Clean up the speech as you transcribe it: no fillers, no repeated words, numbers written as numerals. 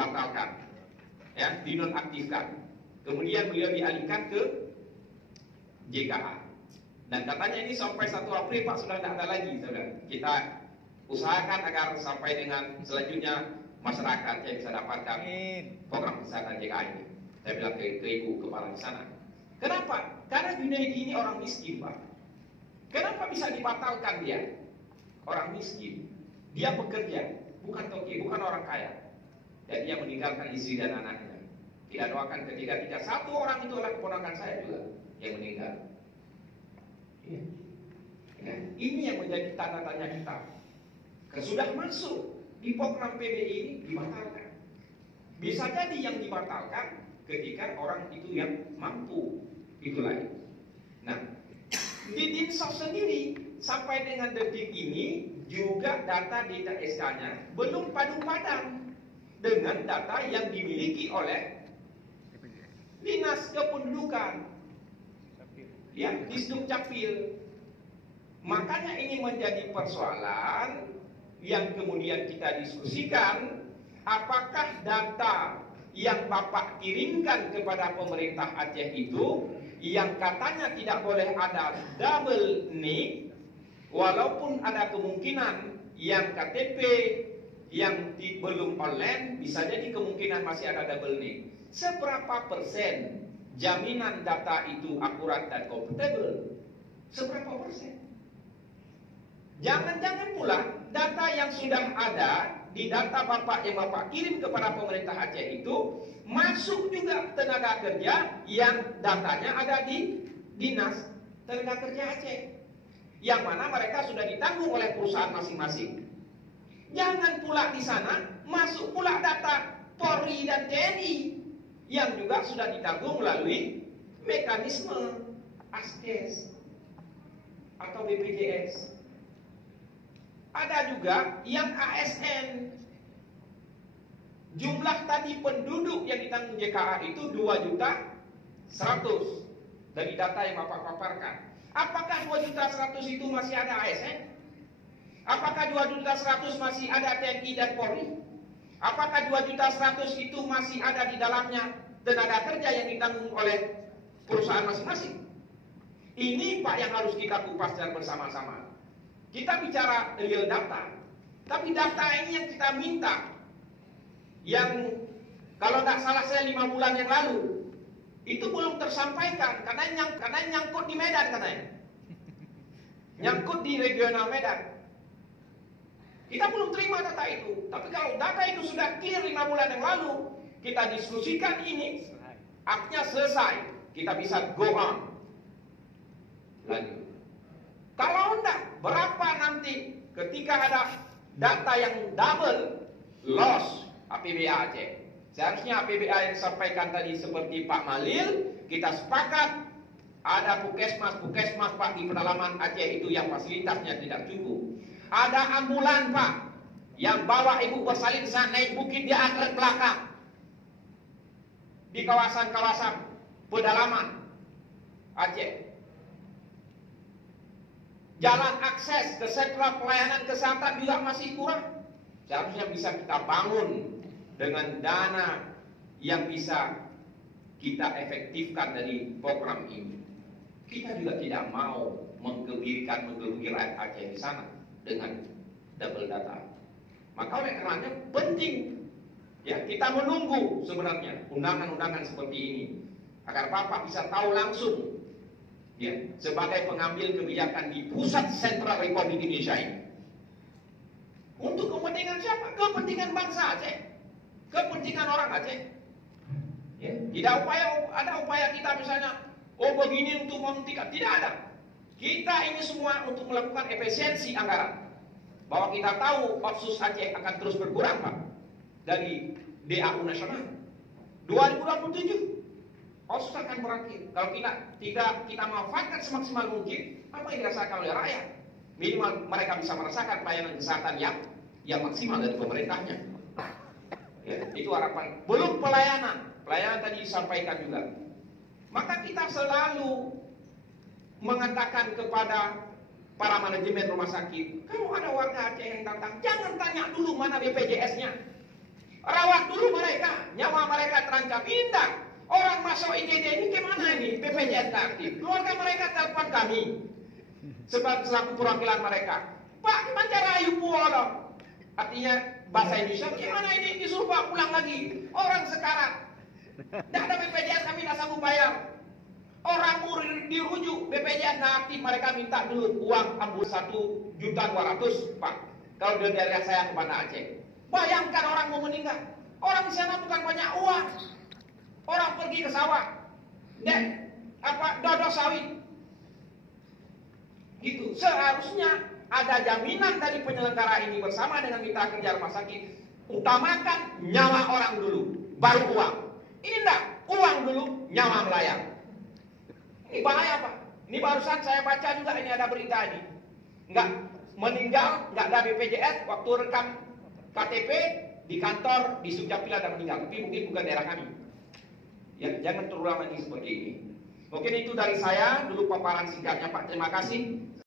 dibatalkan, ya, dinonaktifkan. Kemudian beliau dialihkan ke JKA. Dan katanya ini sampai 1 April Pak sudah tidak ada lagi, saudara. Kita usahakan agar sampai dengan selanjutnya masyarakat yang bisa dapatkan program kesehatan JKA ini. Saya bilang ke ibu kepala di sana. Kenapa? Karena Junaidi ini orang miskin, Pak. Kenapa bisa dibatalkan dia? Orang miskin. Dia pekerja, bukan toki, bukan orang kaya. Dan dia meninggalkan istri dan anaknya. Kita doakan ketiga-tiga. Satu orang itu adalah keponakan saya juga yang meninggal. Ya. Ya. Ini yang menjadi tanda tanya kita. Sudah masuk di program PBI ini dibatalkan. Bisa jadi yang dibatalkan ketika orang itu yang mampu. Itu lagi. Nah, di Dinsos sendiri sampai dengan detik ini juga data DKSK-nya belum padu-padan dengan data yang dimiliki oleh Dinas Kependudukan, ya, Disduk Capil. Makanya ini menjadi persoalan yang kemudian kita diskusikan, apakah data yang Bapak kirimkan kepada pemerintah Aceh itu, yang katanya tidak boleh ada double NIK, walaupun ada kemungkinan yang KTP yang belum online, bisa jadi kemungkinan masih ada double NIK. Seberapa persen jaminan data itu akurat dan kompatibel? Seberapa persen? Jangan-jangan pula data yang sudah ada di data Bapak yang Bapak kirim kepada pemerintah Aceh itu masuk juga tenaga kerja yang datanya ada di Dinas Tenaga Kerja Aceh, yang mana mereka sudah ditanggung oleh perusahaan masing-masing. Jangan pula di sana masuk pula data Polri dan TNI yang juga sudah ditanggung melalui mekanisme ASDES atau BPJS. Ada juga yang ASN. Jumlah tadi penduduk yang ditanggung JKA itu 2.100.000 dari data yang Bapak paparkan. Apakah 2.100.000 itu masih ada ASN? Apakah 2.100.000 masih ada TNI dan Polri? Apakah 2.100.000 itu masih ada di dalamnya tenaga kerja yang ditanggung oleh perusahaan masing-masing? Ini Pak yang harus kita kupas secara bersama-sama. Kita bicara real data, tapi data ini yang kita minta, yang kalau tidak salah saya 5 bulan yang lalu, itu belum tersampaikan karena nyangkut di Medan katanya, nyangkut di regional Medan. Kita belum terima data itu. Tapi kalau data itu sudah clear 5 bulan yang lalu, kita diskusikan ini, artinya selesai. Kita bisa go on. Lanjut. Kalau enggak, berapa nanti ketika ada data yang double loss APBA Aceh? Seharusnya APBA yang disampaikan tadi seperti Pak Malil, kita sepakat ada puskesmas Pak di pedalaman Aceh itu yang fasilitasnya tidak cukup. Ada ambulan Pak yang bawa ibu bersalin saat naik bukit, dia akan belakang di kawasan-kawasan pedalaman Aceh. Jalan akses ke sentra pelayanan kesehatan juga masih kurang. Seharusnya bisa kita bangun dengan dana yang bisa kita efektifkan dari program ini. Kita juga tidak mau menggerugi rakyat Aceh di sana dengan double data. Maka oleh karenanya penting ya kita menunggu sebenarnya undangan-undangan seperti ini agar Bapak bisa tahu langsung ya sebagai pengambil kebijakan di pusat sentral Republik Indonesia ini. Untuk kepentingan siapa? Kepentingan bangsa Aceh, kepentingan orang Aceh. Ya, tidak ada upaya kita misalnya, oh begini untuk menghentikan, tidak ada. Kita ini semua untuk melakukan efisiensi anggaran. Bahwa kita tahu otsus Aceh akan terus berkurang Pak dari DAU nasional. 2027 otsus akan berakhir. Kalau kita manfaatkan semaksimal mungkin apa yang dirasakan oleh rakyat, minimal mereka bisa merasakan pelayanan kesehatan yang maksimal dari pemerintahnya. Ya, itu harapan. Belum pelayanan tadi disampaikan juga. Maka kita selalu mengatakan kepada para manajemen rumah sakit, kalau ada warga Aceh yang datang, jangan tanya dulu mana BPJS-nya. Rawat dulu mereka. nyawa mereka terancam. Indah. Orang masuk IGD ini gimana ini? BPJS nggak aktif. Keluarga mereka telepon kami sebab selaku perwakilan mereka. Pak, gimana cara ayu pulang? Artinya bahasa Indonesia, gimana ini disuruh Pak pulang lagi? Orang sekarang tidak ada BPJS, kami tidak sanggup bayar. Orang dirujuk BPJS nggak aktif, mereka minta dulu uang ambul 1.200.000 Pak. Kalau dari daerah saya ke Banda Aceh. Bayangkan orang mau meninggal. Orang di sana bukan banyak uang. Orang pergi ke sawah, dan dodol sawit. Gitu. Seharusnya ada jaminan dari penyelenggara ini bersama dengan mitra kerja rumah sakit. Utamakan nyawa orang dulu, baru uang. Ini enggak, uang dulu, nyawa melayang. Ini bahaya Pak. Ini barusan saya baca juga ini ada berita ini. Enggak meninggal, enggak ada BPJS, waktu rekam KTP di kantor di Sukcapil ada meninggal. Tapi mungkin bukan daerah kami. Ya, jangan terulang lagi seperti ini. Mungkin itu dari saya, dulu paparan singkatnya Pak. Terima kasih.